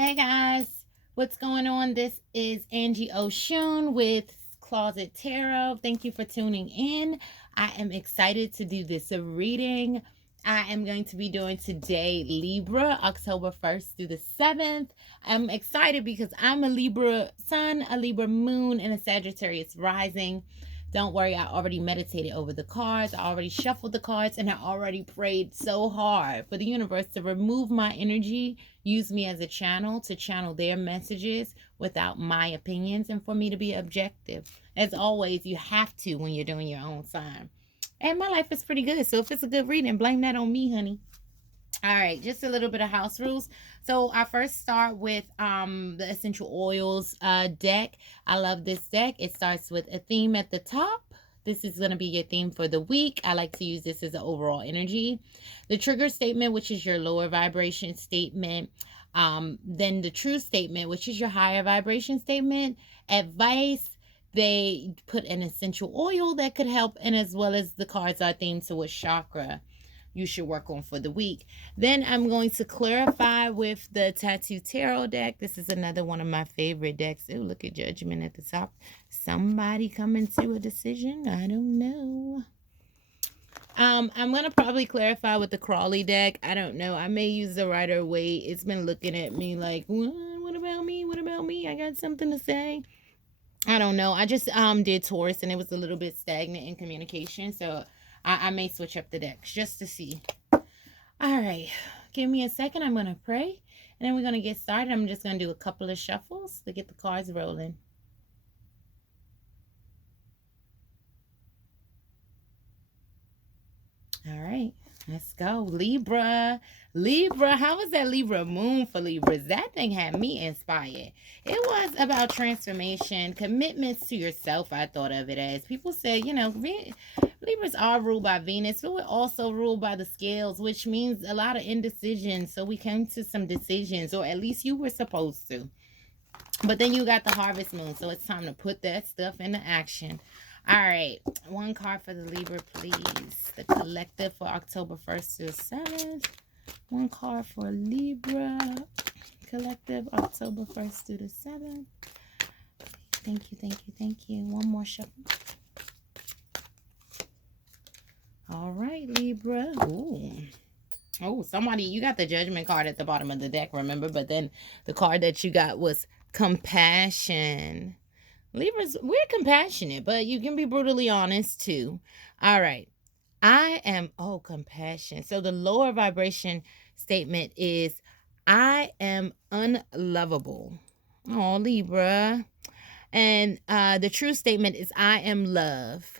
Hey guys, what's going on? This is Angie Oshun with Closet Tarot. Thank you for tuning in. I am excited to do this reading. I am going to be doing today Libra, October 1st through the 7th. I'm excited because I'm a Libra sun, a Libra moon, and a Sagittarius rising. Don't worry, I already meditated over the cards. I already shuffled the cards, and I already prayed so hard for the universe to remove my energy, use me as a channel to channel their messages without my opinions, and for me to be objective. As always, you have to when you're doing your own sign. And my life is pretty good, so if it's a good reading, blame that on me, honey. All right, just a little bit of house rules. So I first start with the essential oils deck. I love this deck. It starts with a theme at the top. This is going to be your theme for the week. I like to use this as an overall energy. The trigger statement, which is your lower vibration statement. Then the true statement, which is your higher vibration statement. Advice, they put an essential oil that could help, and as well as the cards are themed to what chakra you should work on for the week. Then I'm going to clarify with the Tattoo Tarot deck. This is another one of my favorite decks. Oh, look at Judgment at the top. Somebody coming to a decision? I don't know. I'm going to probably clarify with the Crawley deck. I don't know. I may use the Rider Waite. It's been looking at me like, what about me? What about me? I got something to say. I don't know. I just did Taurus, and it was a little bit stagnant in communication. So I may switch up the decks just to see. All right. Give me a second. I'm going to pray, and then we're going to get started. I'm just going to do a couple of shuffles to get the cards rolling. All right. Let's go. Libra. Libra. How was that Libra moon for Libras? That thing had me inspired. It was about transformation, commitments to yourself, I thought of it as. People say, you know, Libras are ruled by Venus, but we're also ruled by the scales, which means a lot of indecision. So we came to some decisions, or at least you were supposed to. But then you got the harvest moon, so it's time to put that stuff into action. All right, one card for the Libra, please. The collective for October 1st to 7th. One card for Libra collective, October 1st to the 7th. Thank you, thank you, thank you. One more shuffle. All right, Libra. Ooh. Oh, somebody, you got the Judgment card at the bottom of the deck, remember? But then the card that you got was Compassion. Libras, we're compassionate, but you can be brutally honest too. All right. I am, compassion. So the lower vibration statement is, I am unlovable. Oh, Libra. And the true statement is, I am love.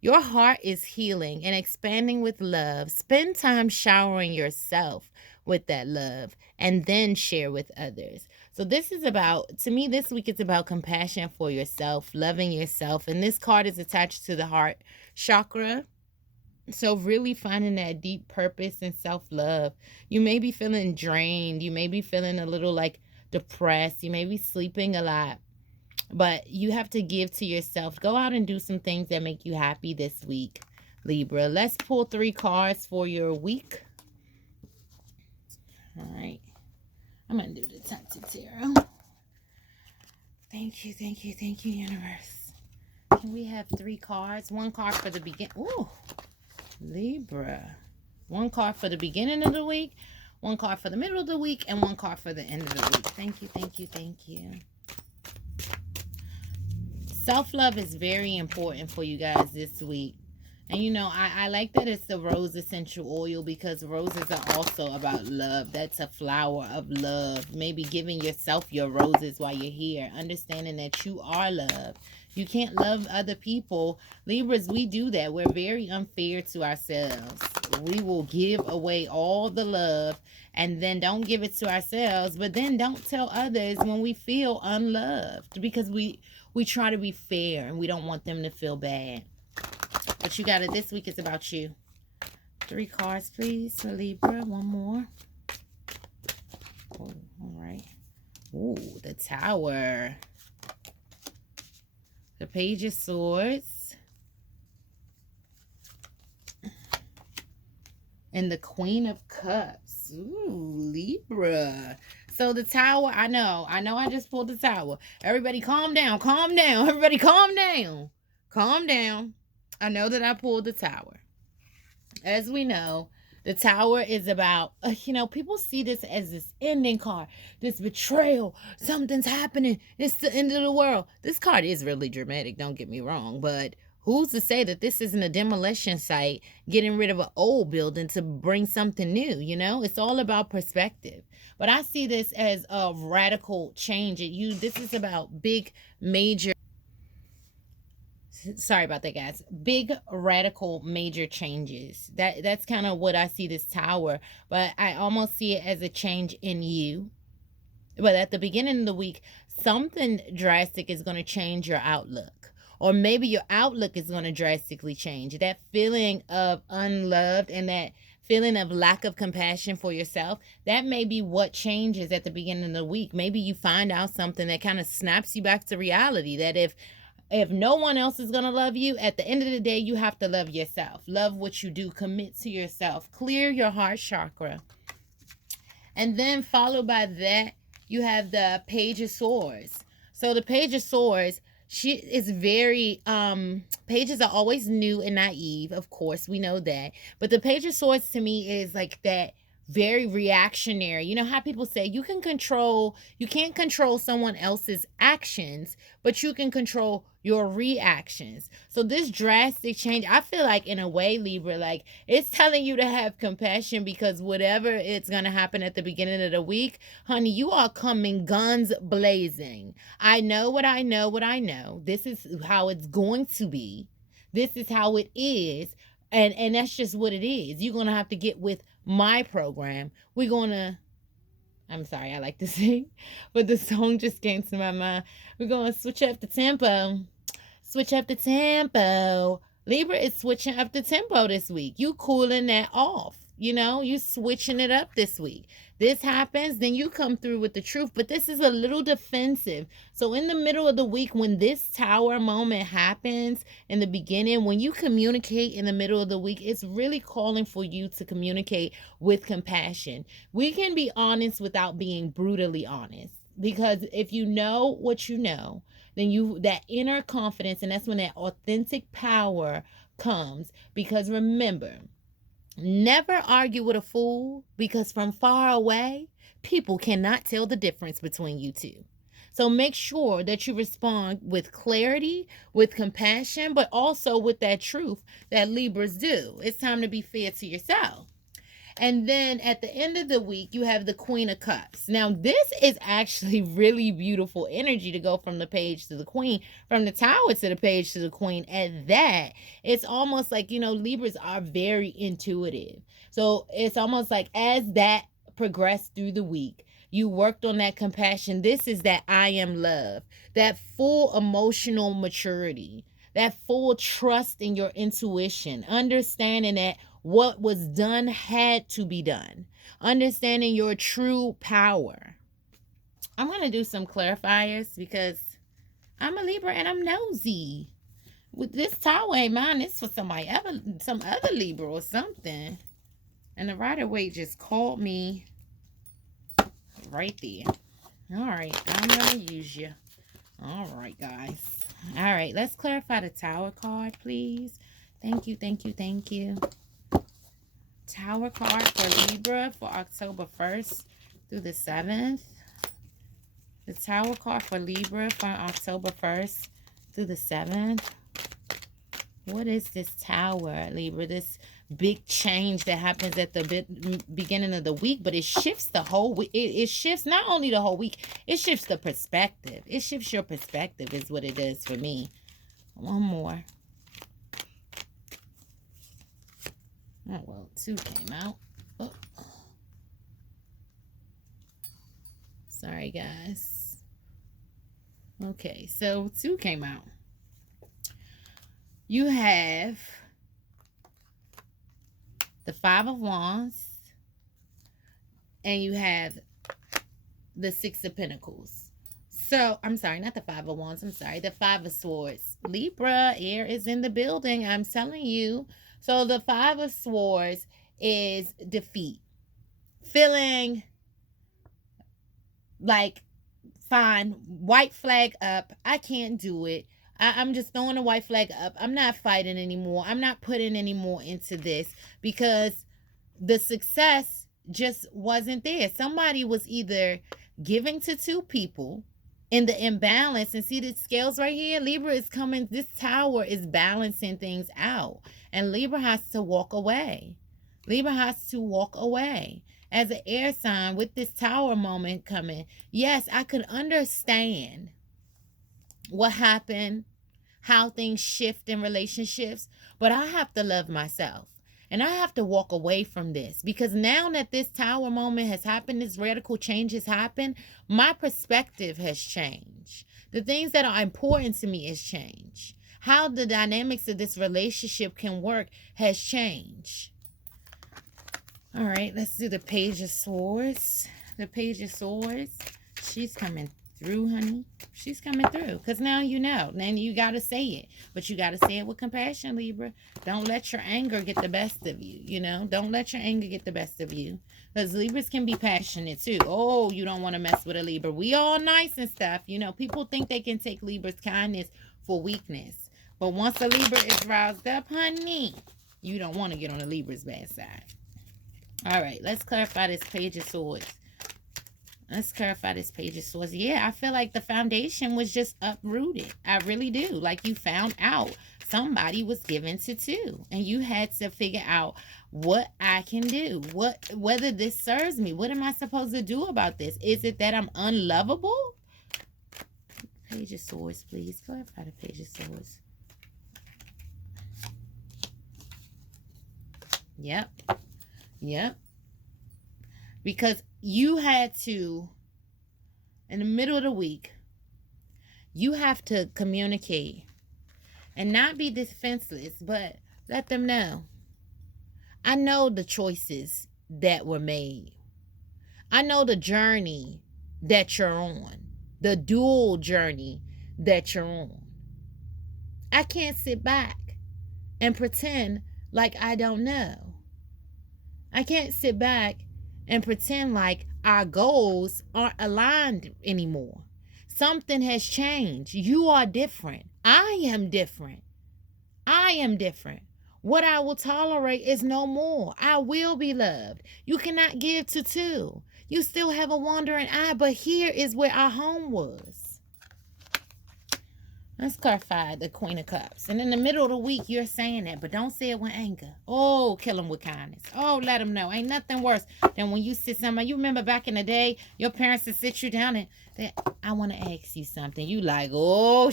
Your heart is healing and expanding with love. Spend time showering yourself with that love and then share with others. So this is about, to me, this week it's about compassion for yourself, loving yourself. And this card is attached to the heart chakra. So really finding that deep purpose and self-love. You may be feeling drained. You may be feeling a little like depressed. You may be sleeping a lot. But you have to give to yourself. Go out and do some things that make you happy this week, Libra. Let's pull 3 cards for your week. All right. I'm going to do the Tattoo Tarot. Thank you, thank you, thank you, universe. Can we have 3 cards? 1 card for the beginning. Ooh, Libra. 1 card for the beginning of the week, 1 card for the middle of the week, and 1 card for the end of the week. Thank you, thank you, thank you. Self-love is very important for you guys this week. And you know, I like that it's the rose essential oil, because roses are also about love. That's a flower of love. Maybe giving yourself your roses while you're here. Understanding that you are love. You can't love other people. Libras, we do that. We're very unfair to ourselves. We will give away all the love and then don't give it to ourselves. But then don't tell others when we feel unloved, because we try to be fair and we don't want them to feel bad. But you got it. This week is about you. 3 cards, please, for Libra. 1 more. Oh, all right. Ooh, the Tower. The Page of Swords. And the Queen of Cups. Ooh, Libra. So the tower, I know I just pulled the tower. Everybody calm down, calm down. Everybody calm down. Calm down. I know that I pulled the tower. As we know, the tower is about, people see this as this ending card, this betrayal. Something's happening. It's the end of the world. This card is really dramatic, don't get me wrong, but who's to say that this isn't a demolition site getting rid of an old building to bring something new? It's all about perspective. But I see this as a radical change. This is about big, major. Sorry about that, guys. Big, radical, major changes. That's kind of what I see this tower. But I almost see it as a change in you. But at the beginning of the week, something drastic is going to change your outlook. Or maybe your outlook is going to drastically change. That feeling of unloved and that feeling of lack of compassion for yourself, that may be what changes at the beginning of the week. Maybe you find out something that kind of snaps you back to reality, that if no one else is going to love you, at the end of the day, you have to love yourself. Love what you do. Commit to yourself. Clear your heart chakra. And then followed by that, you have the Page of Swords. So the Page of Swords, she is very, pages are always new and naive. Of course, we know that. But the Page of Swords to me is like that very reactionary. You know how people say you can't control someone else's actions, but you can control your reactions. So this drastic change, I feel like in a way, Libra, like it's telling you to have compassion, because whatever it's going to happen at the beginning of the week, honey, you are coming guns blazing. I know what I know. This is how it's going to be. This is how it is. And that's just what it is. You're going to have to get with my program. I'm sorry, I like to sing, but the song just came to my mind. We're going to switch up the tempo. Switch up the tempo. Libra is switching up the tempo this week. You cooling that off. You switching it up this week. This happens, then you come through with the truth, but this is a little defensive. So in the middle of the week, when this tower moment happens in the beginning, when you communicate in the middle of the week, it's really calling for you to communicate with compassion. We can be honest without being brutally honest, because if you know what you know, then that inner confidence, and that's when that authentic power comes. Because remember, never argue with a fool, because from far away, people cannot tell the difference between you two. So make sure that you respond with clarity, with compassion, but also with that truth that Libras do. It's time to be fair to yourself. And then at the end of the week, you have the Queen of Cups. Now, this is actually really beautiful energy to go from the Page to the Queen, from the Tower to the Page to the Queen. At that, it's almost like, Libras are very intuitive. So it's almost like as that progressed through the week, you worked on that compassion. This is that I am love, that full emotional maturity, that full trust in your intuition, understanding that what was done had to be done, understanding your true power. I'm going to do some clarifiers because I'm a Libra and I'm nosy. With this tower ain't mine, it's for some other Libra or something. And the Rider-Waite just called me right there. All right, I'm going to use you. All right, guys. All right, let's clarify the Tower card, please. Thank you. Tower card for Libra for October 1st through the 7th. The Tower card for Libra from October 1st through the 7th. What is this Tower, Libra? This big change that happens at the beginning of the week, but it shifts the whole week. It shifts not only the whole week, it shifts the perspective. It shifts your perspective is what it does for me. One more. Oh, well, 2 came out. Oh. Sorry, guys. Okay, so 2 came out. You have the 5 of Wands, and you have the 6 of Pentacles. So, I'm sorry, not the 5 of Wands. I'm sorry, the 5 of Swords. Libra, air is in the building. I'm telling you. So, the 5 of Swords is defeat. Feeling like, fine, white flag up. I can't do it. I'm just throwing a white flag up. I'm not fighting anymore. I'm not putting any more into this because the success just wasn't there. Somebody was either giving to two people in the imbalance, and see the scales right here. Libra is coming, this tower is balancing things out, and Libra has to walk away. Libra has to walk away. As an air sign with this tower moment coming, yes, I could understand what happened, how things shift in relationships, but I have to love myself. And I have to walk away from this, because now that this tower moment has happened, this radical change has happened, my perspective has changed. The things that are important to me has changed. How the dynamics of this relationship can work has changed. All right, let's do the Page of Swords. The Page of Swords. She's coming through, honey. She's coming through, because now you know. Then you got to say it, but you got to say it with compassion, Libra. Don't let your anger get the best of you, you know. Don't let your anger get the best of you, because Libras can be passionate too. Oh, you don't want to mess with a Libra. We all nice and stuff, you know. People think they can take Libra's kindness for weakness, but once a Libra is roused up, honey, you don't want to get on a Libra's bad side. All right, let's clarify this Page of Swords. Let's clarify this Page of Swords. Yeah, I feel like the foundation was just uprooted. I really do. Like, you found out somebody was given to two, and you had to figure out what I can do, whether this serves me. What am I supposed to do about this? Is it that I'm unlovable? Page of Swords, please. Clarify the Page of Swords. Yep. Yep. Because you had to, in the middle of the week, you have to communicate and not be defenseless, but let them know. I know the choices that were made. I know the journey that you're on, the dual journey that you're on. I can't sit back and pretend like I don't know. I can't sit back and pretend like our goals aren't aligned anymore. Something has changed. You are different. I am different. I am different. What I will tolerate is no more. I will be loved. You cannot give to two. You still have a wandering eye, but here is where our home was. Let's clarify the Queen of Cups. And in the middle of the week, you're saying that, but don't say it with anger. Oh, kill them with kindness. Oh, let them know. Ain't nothing worse than when you sit somebody. You remember back in the day, your parents would sit you down and they, I want to ask you something. You like, oh,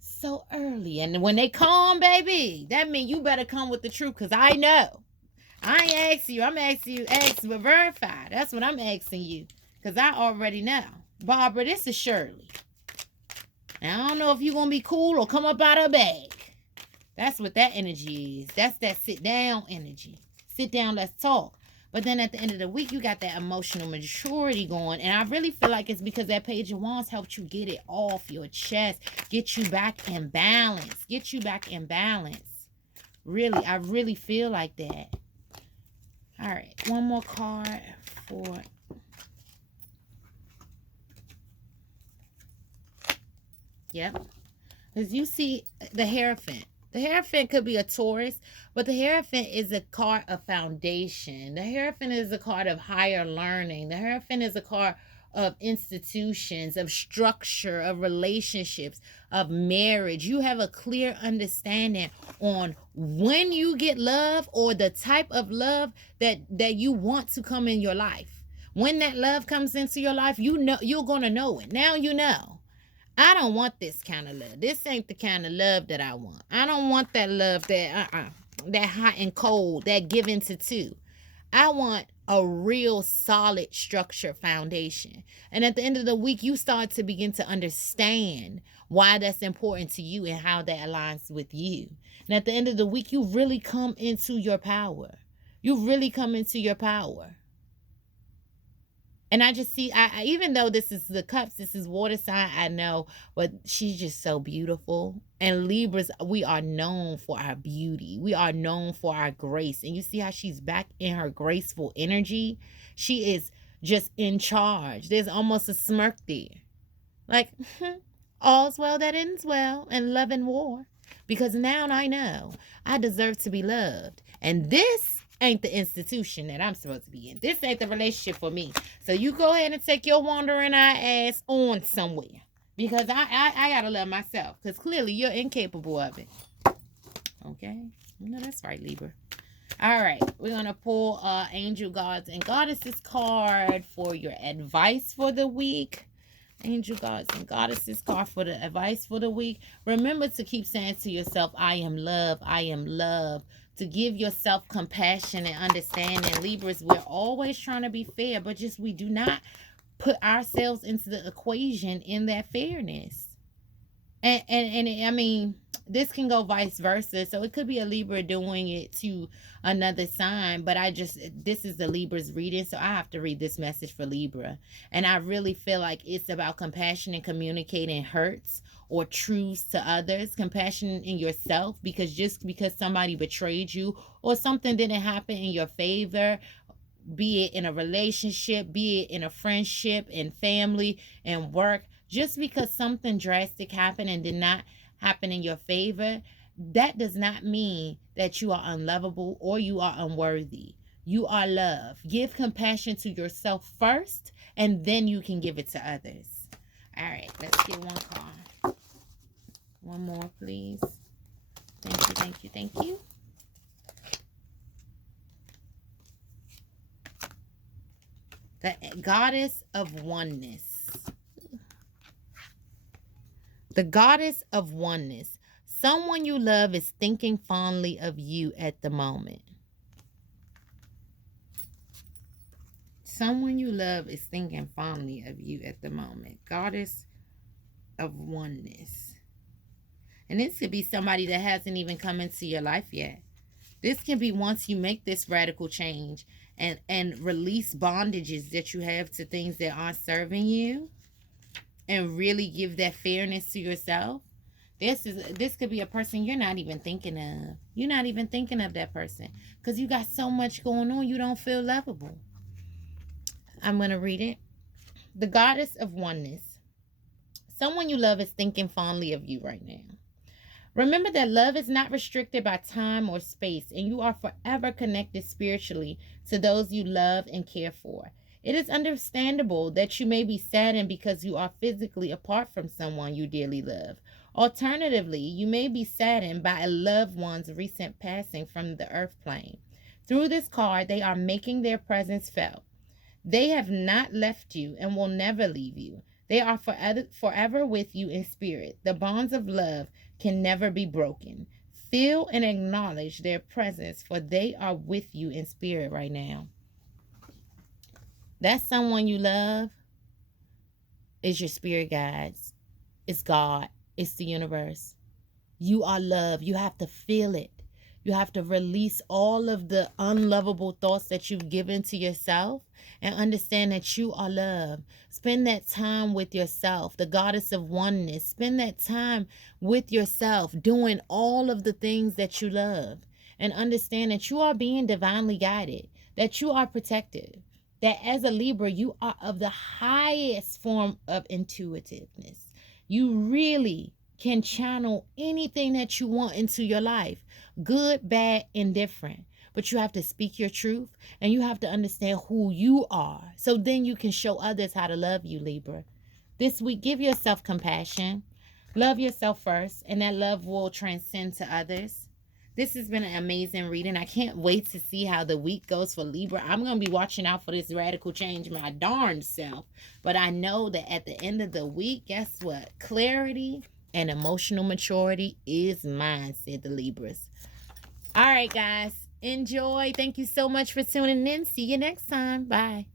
so early. And when they come, baby, that means you better come with the truth, because I know. I ain't asking you. I'm asking you, ask but verify. That's what I'm asking you, because I already know. Barbara, this is Shirley. Now, I don't know if you're going to be cool or come up out of a bag. That's what that energy is. That's that sit down energy. Sit down, let's talk. But then at the end of the week, you got that emotional maturity going. And I really feel like it's because that Page of Wands helped you get it off your chest. Get you back in balance. Get you back in balance. Really, I really feel like that. All right, one more card for... Yep. As you see, the Hierophant. The Hierophant could be a Taurus, but the Hierophant is a card of foundation. The Hierophant is a card of higher learning. The Hierophant is a card of institutions, of structure, of relationships, of marriage. You have a clear understanding on when you get love, or the type of love that you want to come in your life. When that love comes into your life, you know, you're going to know it. Now you know. I don't want this kind of love. This ain't the kind of love that I want. I don't want that love that that hot and cold, that giving to two. I want a real solid structure foundation. And at the end of the week, you start to begin to understand why that's important to you and how that aligns with you. And at the end of the week, you really come into your power. You really come into your power. And I just see, even though this is the Cups, this is water sign, I know, but she's just so beautiful. And Libras, we are known for our beauty. We are known for our grace. And you see how she's back in her graceful energy? She is just in charge. There's almost a smirk there. Like, all's well that ends well, and love and war. Because now I know I deserve to be loved. And this ain't the institution that I'm supposed to be in. This ain't the relationship for me. So you go ahead and take your wandering eye ass on somewhere. Because I gotta love myself. Because clearly you're incapable of it. Okay? No, that's right, Libra. All right, we're going to pull Angel Gods and Goddesses card for your advice for the week. Angel Gods and Goddesses card for the advice for the week. Remember to keep saying to yourself, I am love, I am love. To give yourself compassion and understanding. Libras, we're always trying to be fair, but just we do not put ourselves into the equation in that fairness. And I mean, this can go vice versa. So it could be a Libra doing it to another sign, but this is the Libra's reading, so I have to read this message for Libra. And I really feel like it's about compassion and communicating hurts or truths to others, compassion in yourself, because just because somebody betrayed you or something didn't happen in your favor, be it in a relationship, be it in a friendship, in family, and work, just because something drastic happened and did not happen in your favor, that does not mean that you are unlovable or you are unworthy. You are love. Give compassion to yourself first, and then you can give it to others. All right, let's get one card. One more, please. Thank you, thank you, thank you. The Goddess of Oneness. The Goddess of Oneness. Someone you love is thinking fondly of you at the moment. Someone you love is thinking fondly of you at the moment. Goddess of Oneness. And this could be somebody that hasn't even come into your life yet. This can be once you make this radical change and release bondages that you have to things that aren't serving you, and really give that fairness to yourself. This could be a person you're not even thinking of. You're not even thinking of that person because you got so much going on. You don't feel lovable. I'm going to read it. The Goddess of Oneness. Someone you love is thinking fondly of you right now. Remember that love is not restricted by time or space, and you are forever connected spiritually to those you love and care for. It is understandable that you may be saddened because you are physically apart from someone you dearly love. Alternatively, you may be saddened by a loved one's recent passing from the earth plane. Through this card, they are making their presence felt. They have not left you and will never leave you. They are forever with you in spirit. The bonds of love can never be broken. Feel and acknowledge their presence, for they are with you in spirit right now. That's someone you love. Is your spirit guides. It's God. It's the universe. You are love. You have to feel it. You have to release all of the unlovable thoughts that you've given to yourself and understand that you are love. Spend that time with yourself, the Goddess of Oneness. Spend that time with yourself doing all of the things that you love, and understand that you are being divinely guided, that you are protected, that as a Libra, you are of the highest form of intuitiveness. You really can channel anything that you want into your life, good, bad, indifferent. But you have to speak your truth, and you have to understand who you are, so then you can show others how to love you, Libra. This week, give yourself compassion. Love yourself first, and that love will transcend to others. This has been an amazing reading. I can't wait to see how the week goes for Libra. I'm going to be watching out for this radical change my darn self. But I know that at the end of the week, guess what? Clarity and emotional maturity is mine, said the Libras. All right, guys. Enjoy. Thank you so much for tuning in. See you next time. Bye.